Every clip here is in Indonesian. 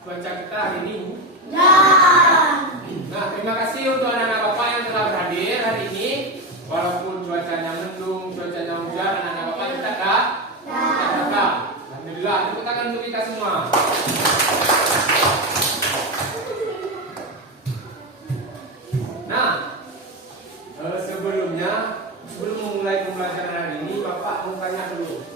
cuaca kita hari ini? Ya. Nah, terima kasih untuk anak-anak Bapak yang telah berhadir hari ini. Walaupun cuacanya mendung, cuacanya hujan, anak-anak Bapak kita datang. Alhamdulillah, tepuk tangan untuk kita semua. Nah, sebelum memulai pembelajaran hari ini, Bapak mau tanya dulu.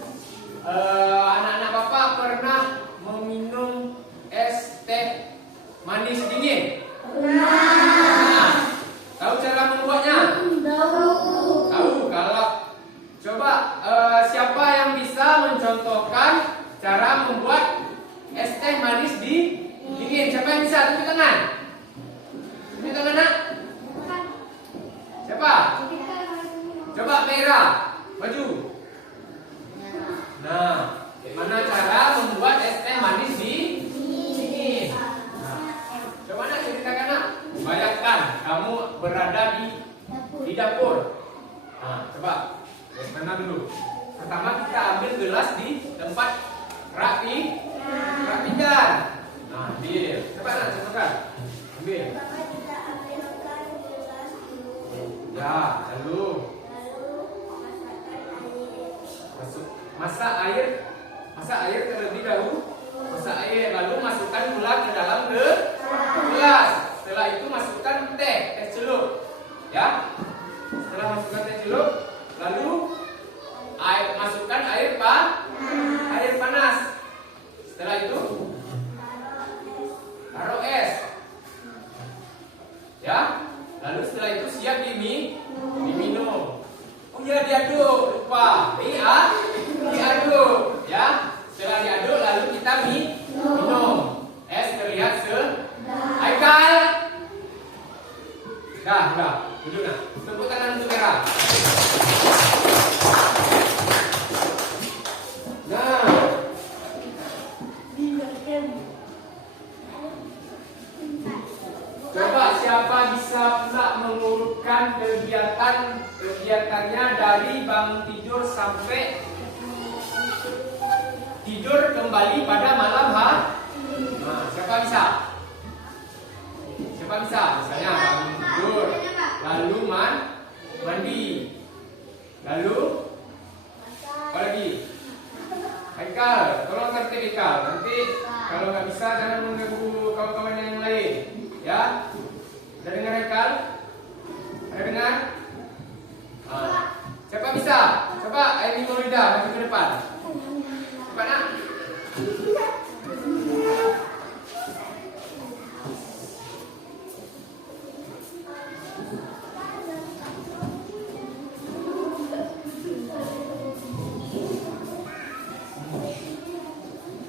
Anak-anak Bapak pernah meminum es teh manis dingin? Nah, tahu cara membuatnya? Tahu. Kalau coba siapa yang bisa mencontohkan cara membuat es teh manis dingin? Siapa yang bisa? Tunjuk tangan. Tunjuk tangan, nak. Siapa? Coba merah, maju. Nah, gimana cara membuat es teh manis dingin? Coba nak ceritakan, nak. Bayangkan kamu berada di dapur. Nah, coba. Mana dulu? Pertama kita ambil gelas di tempat rapi dan. Nah, ambil. Coba nak contohkan. Ambil. Ya, lalu masak air terlebih dahulu. Masak air, lalu masukkan gula ke dalam gelas. Setelah itu masukkan teh celup. Ya. Setelah masukkan teh celup, lalu masukkan air panas. Setelah itu taruh es. Ya. Lalu setelah itu siap diminum. Oh ya, diaduk, lupa. Diaduk, ya. Setelah diaduk lalu kita minum. Es terlihat Haikal. Udah. Duduk, nak. Tepuk tangan untuk merah. Nah. Coba siapa bisa pula mengurutkan kegiatannya dari bangun tidur sampai tidur kembali pada malam hari? Nah, siapa bisa? Misalnya bangun tidur, lalu mandi, lalu apa lagi? Haikal, tolong tertib Haikal. Nanti kalau nggak bisa jangan mengganggu kawan-kawan yang lain. Ya, udah dengar Haikal? Ada dengar? Siapa bisa? Coba Aini Maulida maju ke depan. Coba, nak.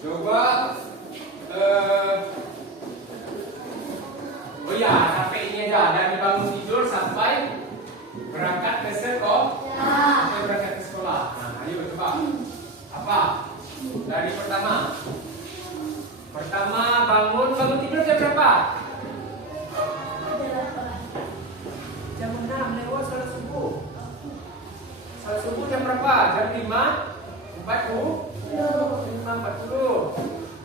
Coba. Oh ya, sampai ini aja. Dari bangun tidur sampai berangkat ke sekolah. Nah, ayo coba. Apa? Dari pertama bangun tidur jam berapa? Jam 6 lewat salat subuh. Salat subuh jam berapa? Jam 5.40.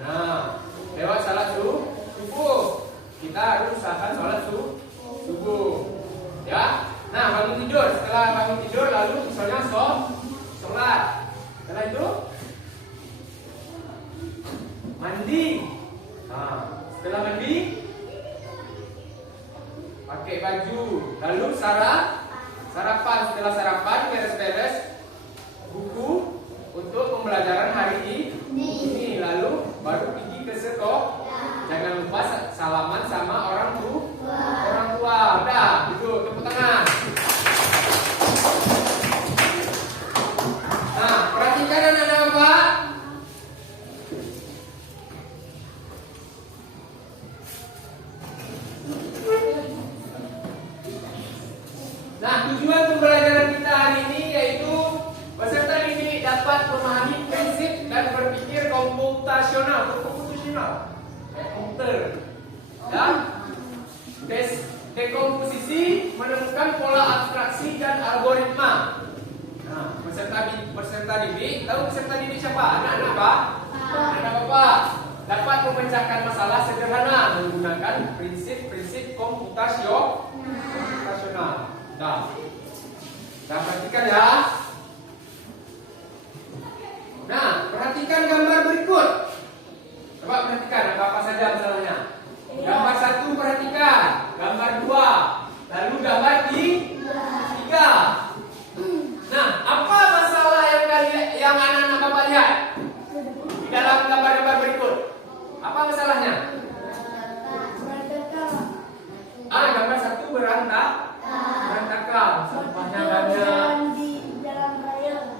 Nah, lewat salat subuh. Kita harus usahakan sholat subuh. Ya. Nah, bangun tidur. Setelah bangun tidur lalu misalnya sholat. Setelah itu mandi. Nah, setelah mandi pakai baju. Lalu sarapan. Setelah sarapan beres-beres buku untuk pembelajaran hari ini. Lalu baru pergi ke sekolah. Jangan lupa salaman sama orang tua. Udah, duduk, tepuk tangan. Nah, perhatikan anak-anak Bapak. Nah, tujuan pembelajaran kita hari ini yaitu peserta didik dapat memahami prinsip dan berpikir komputasional. Komputer. Ya. Dekomposisi menemukan pola abstraksi dan algoritma. Nah, peserta didik, tahu peserta didik siapa? Anak-anak Pak? Anak Bapak. dapat memecahkan masalah sederhana menggunakan prinsip-prinsip komputasional. Nah, perhatikan ya. Nah, perhatikan gambar berikut. Coba perhatikan apa saja masalahnya. Gambar 1 perhatikan, gambar 2, lalu gambar 3. Nah, apa masalah yang anak-anak Bapak lihat di dalam gambar-gambar berikut? Apa masalahnya? Gambar 1 berantakan, sampahnya banyak. Di jalan raya.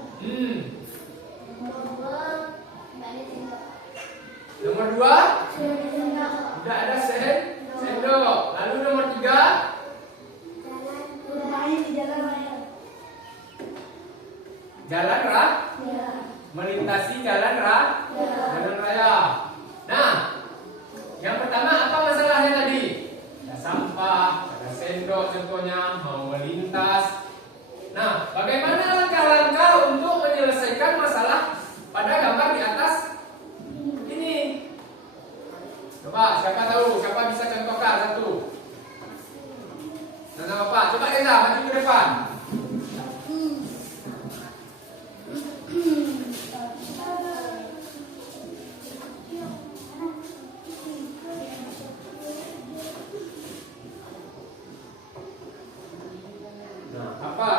Nomor 2, tidak ada sendok. Lalu nomor 3, Main di jalan raya. jalan melintasi jalan raya. Nah, yang pertama apa masalahnya tadi? Ada sampah, ada sendok contohnya, mau melintas. Nah, bagaimana langkah-langkah untuk menyelesaikan masalah pada gambar di atas ini? Coba, siapa tahu? Siapa bisa contohkan satu? Nana Bapak, coba Reza, maju ke depan. Nah, apa?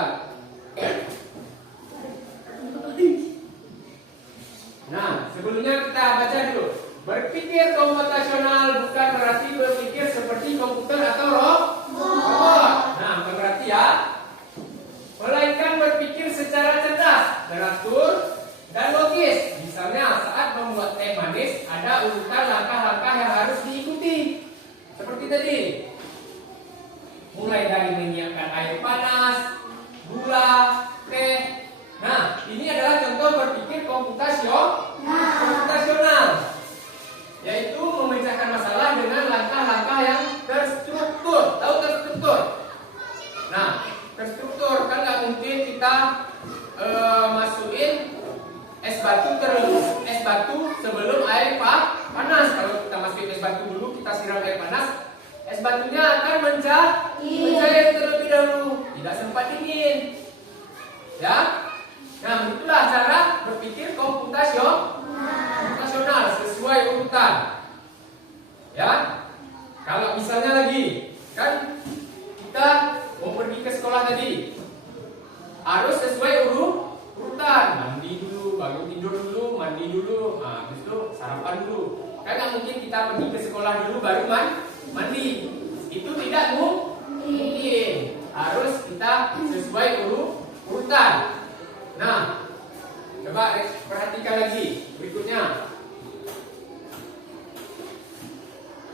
Nah, sebelumnya kita baca dulu. Berpikir komputasional bukan berarti berpikir seperti komputer atau robot. Nah, berarti ya. Melainkan berpikir secara cerdas, teratur, dan logis. Misalnya saat membuat teh manis, ada urutan langkah-langkah yang harus diikuti. Seperti tadi. Mulai dari menyiapkan air panas, gula, teh. Nah, ini adalah contoh berpikir komputasional, yaitu memecahkan masalah dengan langkah-langkah yang terstruktur. Tahu terstruktur? Nah, terstruktur kan nggak mungkin kita masukin es batu sebelum air panas. Kalau kita masukin es batu dulu, kita siram air panas, es batunya akan mencair terlebih dahulu, tidak sempat dingin. Ya, nah itulah cara berpikir komputasional sesuai urutan. Ya, kalau misalnya lagi kan kita mau pergi ke sekolah tadi, harus sesuai urutan. Mandi dulu, bangun tidur dulu, mandi dulu, nah, habis itu sarapan dulu. Kan nggak mungkin kita pergi ke sekolah dulu baru mandi. Itu tidak mungkin. Harus kita sesuai urutan. Nah, coba perhatikan lagi berikutnya.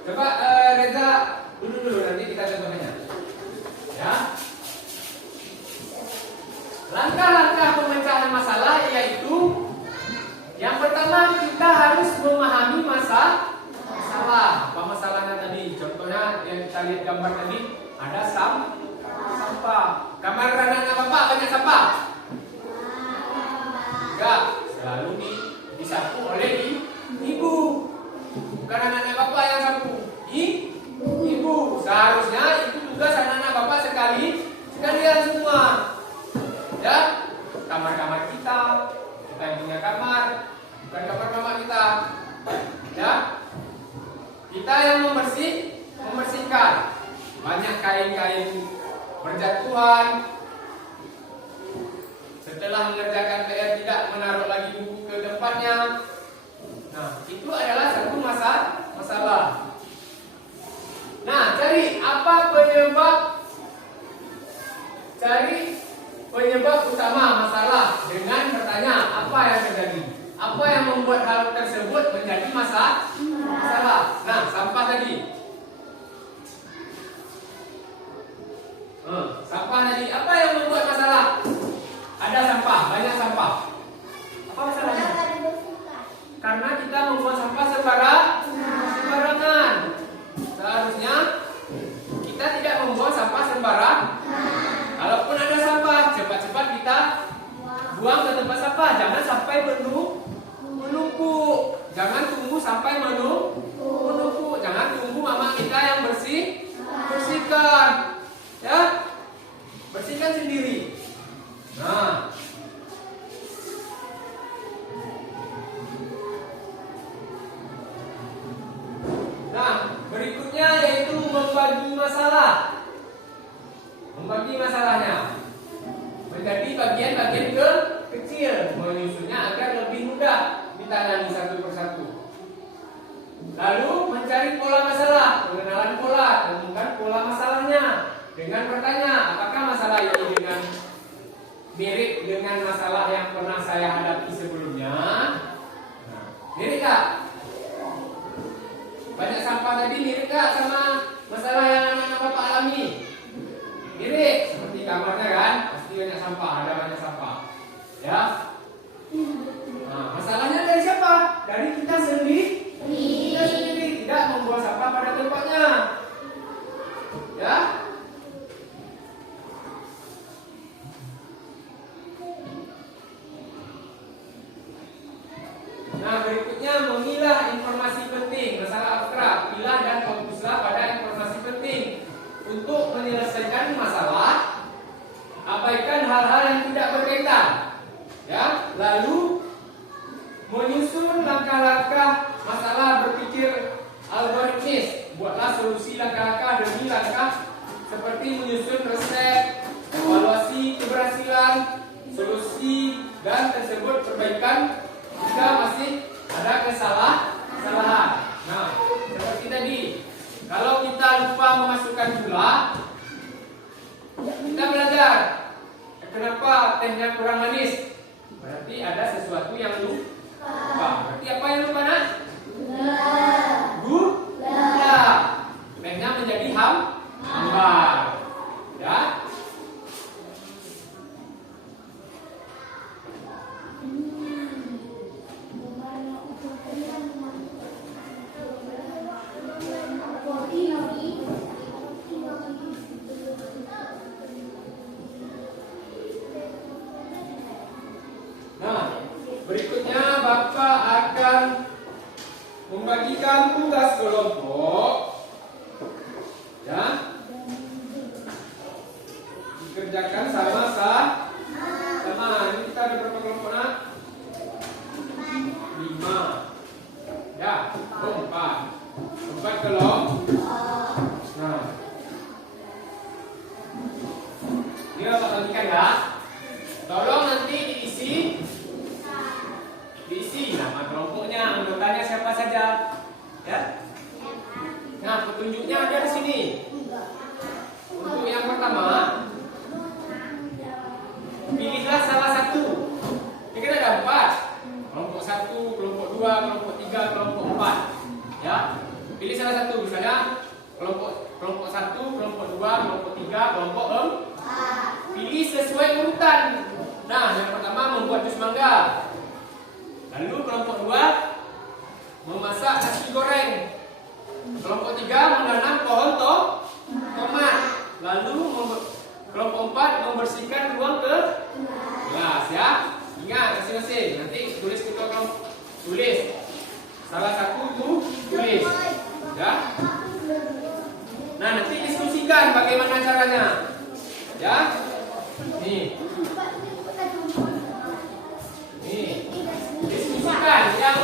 Coba Reza dulu nanti kita contohnya. Ya. Langkah-langkah pemecahan masalah yaitu yang pertama kita harus memahami masalah. Apa masalahnya tadi? Contohnya yang kita lihat gambar tadi ada sampah. Kamar anak-anak Bapak banyak sampah? Enggak, selalu disapu oleh ibu. Bukan anak-anak Bapak yang sapu. Ibu. Seharusnya itu tugas anak-anak Bapak sekalian semua. Ya, kamar-kamar kita yang punya kamar, bukan kamar mama kita. Ya, kita yang membersihkan. Banyak kain-kain berjatuhan. Setelah mengerjakan PR tidak menaruh lagi buku ke tempatnya. Nah, itu adalah satu masalah. Nah, cari penyebab utama masalah dengan bertanya apa yang terjadi. Apa yang membuat hal tersebut menjadi masalah? Nah, sampah tadi. Sampah tadi. Apa yang membuat masalah? Ada sampah, banyak sampah. Apa masalahnya? Karena kita membuang sampah sembarangan. Seharusnya kita tidak membuang sampah sembarangan. Kalaupun ada sampah, cepat-cepat kita buang ke tempat sampah. Jangan sampai menumpuk. Jangan tunggu sampai menumpuk. Jangan tunggu mama kita yang bersihkan. Ya. Bersihkan sendiri. Nah, berikutnya yaitu membagi masalah. Membagi masalahnya menjadi bagian-bagian kecil, menyusunnya agar lebih mudah ditangani satu persatu. Lalu mencari pola masalah, pengenalan pola, temukan pola masalahnya dengan bertanya, apakah masalah ini mirip dengan masalah yang pernah saya hadapi sebelumnya? Mirip gak? Banyak sampah tadi mirip gak sama masalah yang anak-anak Bapak alami? Mirip, seperti kamarnya kan? Pasti banyak sampah, ada banyak sampah. Ya. Nah, masalahnya dari siapa? Dari kita sendiri. Kita sendiri tidak membuang sampah pada tempatnya. Ya. Nah, berikutnya memilah informasi penting, masalah abstrak. Pilah dan fokuslah pada informasi penting. Untuk menyelesaikan masalah, abaikan hal-hal yang tidak berkaitan. Ya, lalu menyusun langkah-langkah masalah berpikir algoritmis. Buatlah solusi langkah-langkah demi langkah seperti menyusun resep, evaluasi keberhasilan, solusi dan tersebut perbaikan jika masih ada kesalahan. Nah, seperti tadi, kalau kita lupa memasukkan gula, kita belajar kenapa tehnya kurang manis. Berarti ada sesuatu yang lupa. Berarti apa yang lupa, nak? Gula. Tehnya menjadi hambar. Ya. Berikutnya Bapak akan membagikan tugas kelompok, ya, dikerjakan sama. Ini kita ada berapa kelompok, nak? 5. Ya, 4 kelompok. Nah, ini Bapak bagikan ya. Tolong nanti diisi nama kelompoknya, anggotanya siapa saja, ya. Nah, petunjuknya ada di sini. Untuk yang pertama, pilihlah salah satu. Ini kan ada 4. Kelompok 1, kelompok 2, kelompok 3, kelompok 4. Ya. Pilih salah satu, misalnya kelompok 1, kelompok 2, kelompok 3, kelompok 4. Pilih sesuai urutan. Nah, yang pertama membuat jus mangga. Lalu kelompok 2 memasak nasi goreng. Kelompok 3 menanam pohon tomat. Lalu kelompok 4 membersihkan ruang kelas, ya. Ingat masing-masing. Nanti tulis ke kelompok. Tulis. Salah satu tulis. Ya. Nah, nanti diskusikan bagaimana caranya. Ya. Nih. Diskusikan yang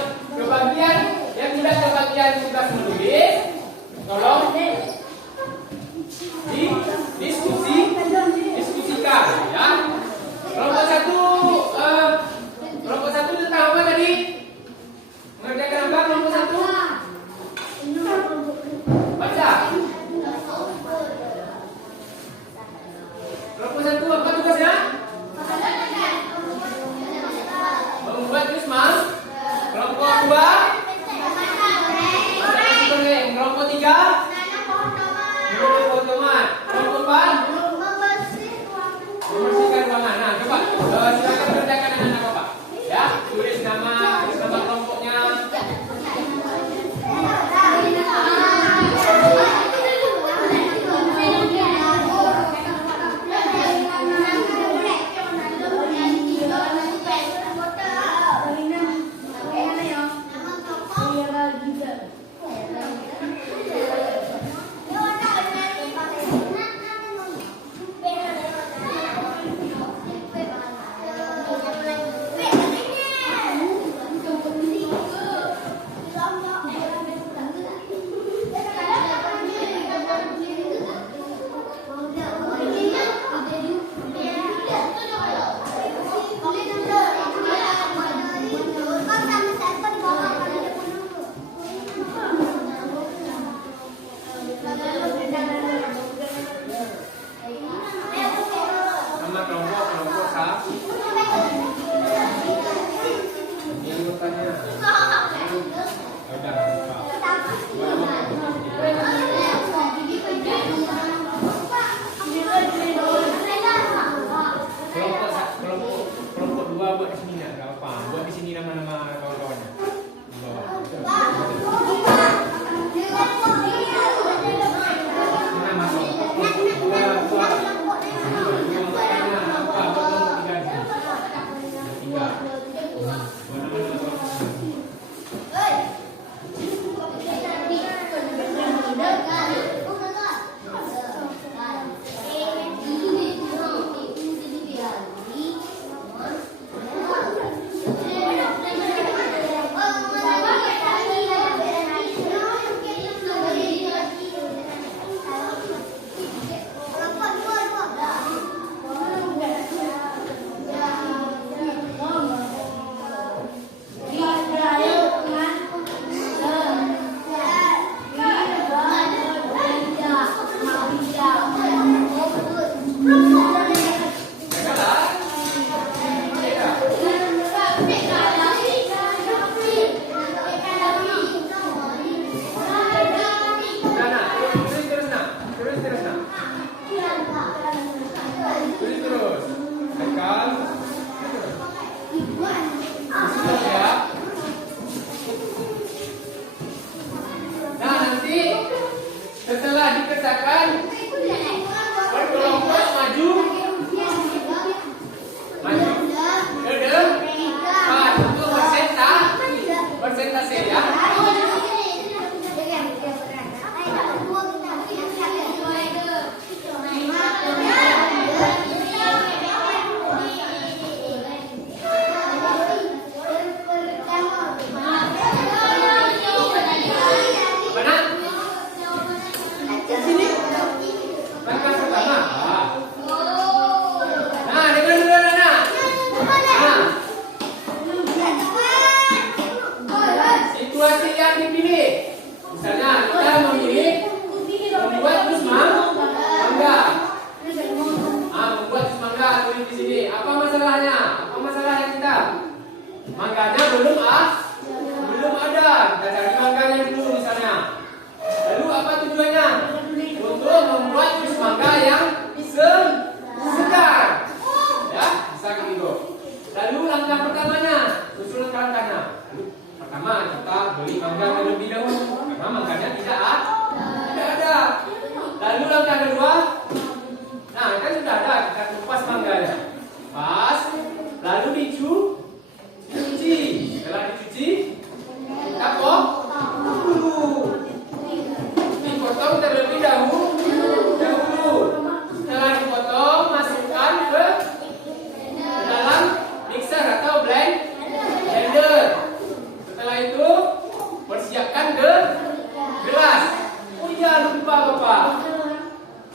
tidak kebagian tugas menulis, tolong diskusikan, ya. Kelompok satu tentang apa tadi? Mengerjakan apa kelompok 1? Baca. Kelompok Nama kelompok satu. Ini urutannya. Udah, kelompok dua buat di sini nggak apa. Buat di sini nama-nama kawan-kawannya. Nama kelompok setelah dikerjakan berkelompok maju untuk persentase ya. Situasi yang dipilih, misalnya kita memilih membuat jus mangga, membuat jus mangga tulis di sini. Apa masalahnya? Apa masalahnya kita? Mangganya belum ada. Kita cari mangganya dulu misalnya. Lalu apa tujuannya? Untuk membuat jus mangga yang segar, ya bisa gitu. Lalu langkah pertamanya, susun langkah-langkahnya. Pertama kita beli mangga terlebih dahulu karena mangganya tidak ada. Lalu langkah kedua, nah kan sudah ada, kita kupas mangganya, pas. Lalu dicuci. Setelah dicuci, kita dipotong terlebih dahulu. Setelah dipotong, masukkan ke dalam mixer atau blender. Setelah itu persiapkan gelas. Oh iya, lupa Bapak.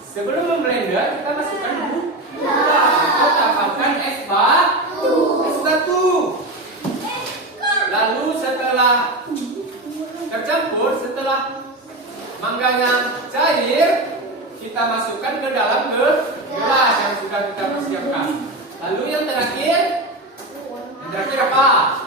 Sebelum memblender kita masukkan dulu gula atau tambahkan es batu. Lalu setelah tercampur, setelah mangganya cair, kita masukkan ke dalam gelas yang sudah kita persiapkan. Lalu yang terakhir apa?